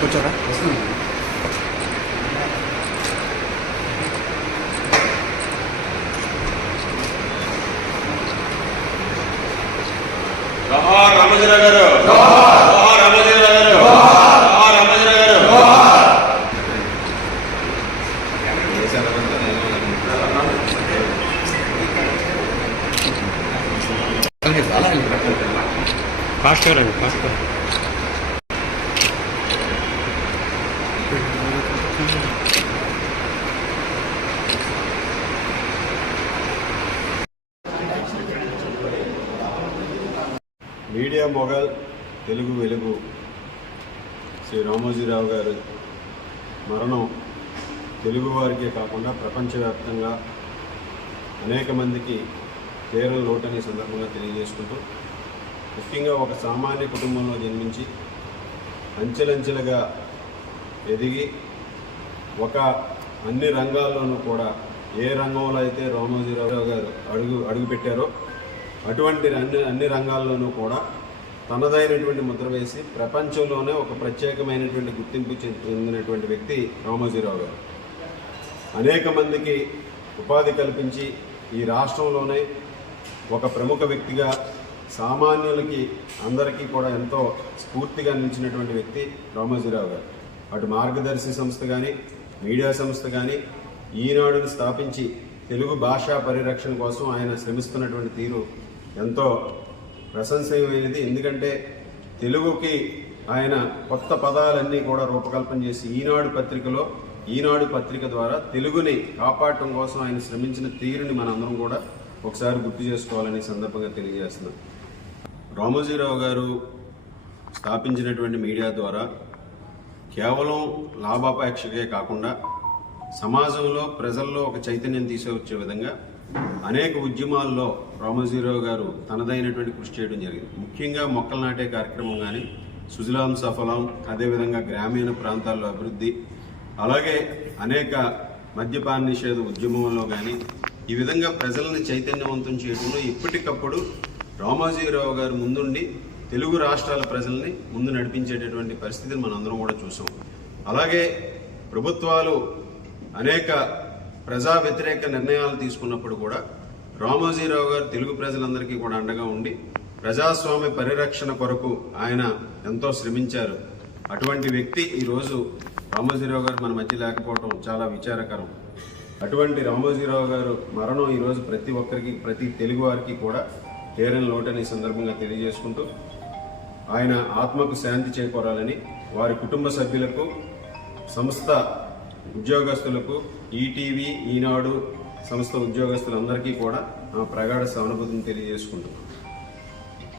కూర్చోరా. రామోజీరావు గారు, రామోజీరావు గారు, రామోజీరావు గారు. ఫాస్ట్ రండి, ఫాస్ట్. మీడియా మొగల్ తెలుగు వెలుగు శ్రీ రామోజీరావు గారి మరణం తెలుగు వారికే కాకుండా ప్రపంచవ్యాప్తంగా అనేక మందికి తీరని లోటని సందర్భంగా తెలియజేసుకుంటూ, ముఖ్యంగా ఒక సామాన్య కుటుంబంలో జన్మించి అంచెలంచెలుగా ఎదిగి అన్ని రంగాల్లోనూ కూడా ఏ రంగంలో అయితే రామోజీరావు గారు అడుగుపెట్టారో అటువంటి అన్ని రంగాల్లోనూ కూడా తనదైనటువంటి ముద్ర వేసి ప్రపంచంలోనే ఒక ప్రత్యేకమైనటువంటి గుర్తింపు చెందినటువంటి వ్యక్తి రామోజీరావు గారు. అనేక మందికి ఉపాధి కల్పించి ఈ రాష్ట్రంలోనే ఒక ప్రముఖ వ్యక్తిగా సామాన్యులకి అందరికీ కూడా ఎంతో స్ఫూర్తిగా నిలిచినటువంటి వ్యక్తి రామోజీరావు గారు. అటు మార్గదర్శి సంస్థ కానీ, మీడియా సంస్థ కానీ, ఈనాడుని స్థాపించి తెలుగు భాషా పరిరక్షణ కోసం ఆయన శ్రమిస్తున్నటువంటి తీరు ఎంతో ప్రశంసనీయమైనది. ఎందుకంటే తెలుగుకి ఆయన కొత్త పదాలన్నీ కూడా రూపకల్పన చేసి ఈనాడు పత్రిక ద్వారా తెలుగుని కాపాడటం కోసం ఆయన శ్రమించిన తీరుని మనందరం కూడా ఒకసారి గుర్తు చేసుకోవాలని సందర్భంగా తెలియజేస్తున్నాం. రామోజీరావు గారు స్థాపించినటువంటి మీడియా ద్వారా కేవలం లాభాపేక్షకే కాకుండా సమాజంలో ప్రజల్లో ఒక చైతన్యం తీసుకొచ్చే విధంగా అనేక ఉద్యమాల్లో రామోజీరావు గారు తనదైనటువంటి కృషి చేయడం జరిగింది. ముఖ్యంగా మొక్కలు నాటే కార్యక్రమం కానీ, సుజలాం సఫలం, అదేవిధంగా గ్రామీణ ప్రాంతాల్లో అభివృద్ధి, అలాగే అనేక మద్యపాన నిషేధ ఉద్యమంలో కానీ ఈ విధంగా ప్రజలను చైతన్యవంతం చేయడంలో ఇప్పటికప్పుడు రామోజీరావు గారు ముందుండి తెలుగు రాష్ట్రాల ప్రజల్ని ముందు నడిపించేటటువంటి పరిస్థితిని మనందరం కూడా చూసాం. అలాగే ప్రభుత్వాలు అనేక ప్రజా వ్యతిరేక నిర్ణయాలు తీసుకున్నప్పుడు కూడా రామోజీరావు గారు తెలుగు ప్రజలందరికీ కూడా అండగా ఉండి ప్రజాస్వామ్య పరిరక్షణ కొరకు ఆయన ఎంతో శ్రమించారు. అటువంటి వ్యక్తి ఈరోజు రామోజీరావు గారు మన మధ్య లేకపోవడం చాలా విచారకరం. అటువంటి రామోజీరావు గారు మరణం ఈరోజు ప్రతి ఒక్కరికి, ప్రతి తెలుగు వారికి కూడా తీరని లోటని సందర్భంగా తెలియజేసుకుంటూ ఆయన ఆత్మకు శాంతి చేకూరాలని వారి కుటుంబ సభ్యులకు, సంస్థ ఉద్యోగస్తులకు, ఈటీవీ, ఈనాడు సంస్థ ఉద్యోగస్తులందరికీ కూడా ప్రగాఢ సానుభూతిని తెలియజేసుకుంటున్నాం.